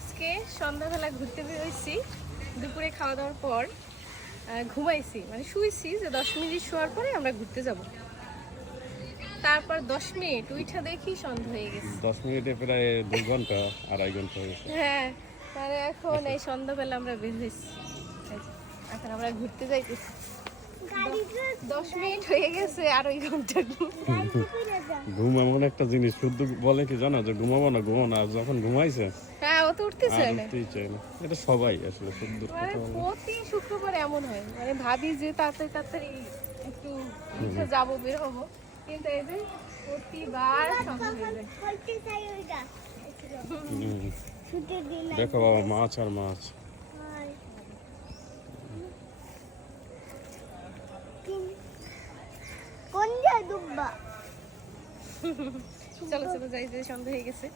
আজকে সন্ধ্যাবেলা ঘুরতে বেরোইছি। দুপুরে খাওয়া দাওয়ার পর ঘুমাইছি, মানে শুইছি যে 10 মিনিট শোয়ার পরে আমরা ঘুরতে যাব। তারপর 10 মিনিট উঠা দেখি সন্ধ্যা হয়ে গেছে। 10 মিনিটে প্রায় 2 ঘন্টা, 2.5 ঘন্টা হয়ে গেছে। হ্যাঁ, তাহলে এখন এই সন্ধ্যাবেলা আমরা বের হয়েছি। এখন আমরা ঘুরতে যাইতেছি। 10 মিনিট হয়ে গেছে, আর ওই ঘন্টা ঘুম এমন একটা জিনিস, শুধু বলে কি জানো যে ঘুমাবো না ঘুমাবো না, আর যখন ঘুমাইছে হ্যাঁ, ও তো উঠতেছে আর না। উঠতেই চায় না। এটা সবাই আসলে শুদ্ধ মানে কথা বলে। প্রতি শুক্রবার এমন হয়, মানে ভাবি যে তাড়াতাড়ি তাড়াতাড়ি একটু উঠে যাবো, বের হবো, কিন্তু এই যে প্রতিবার সন্ধ্যা হয়ে যায়। হুম। দেখো বাবা, মাছ আর মাছ। চলো চলো যাই, যে সন্ধ্যা হয়ে গেছে।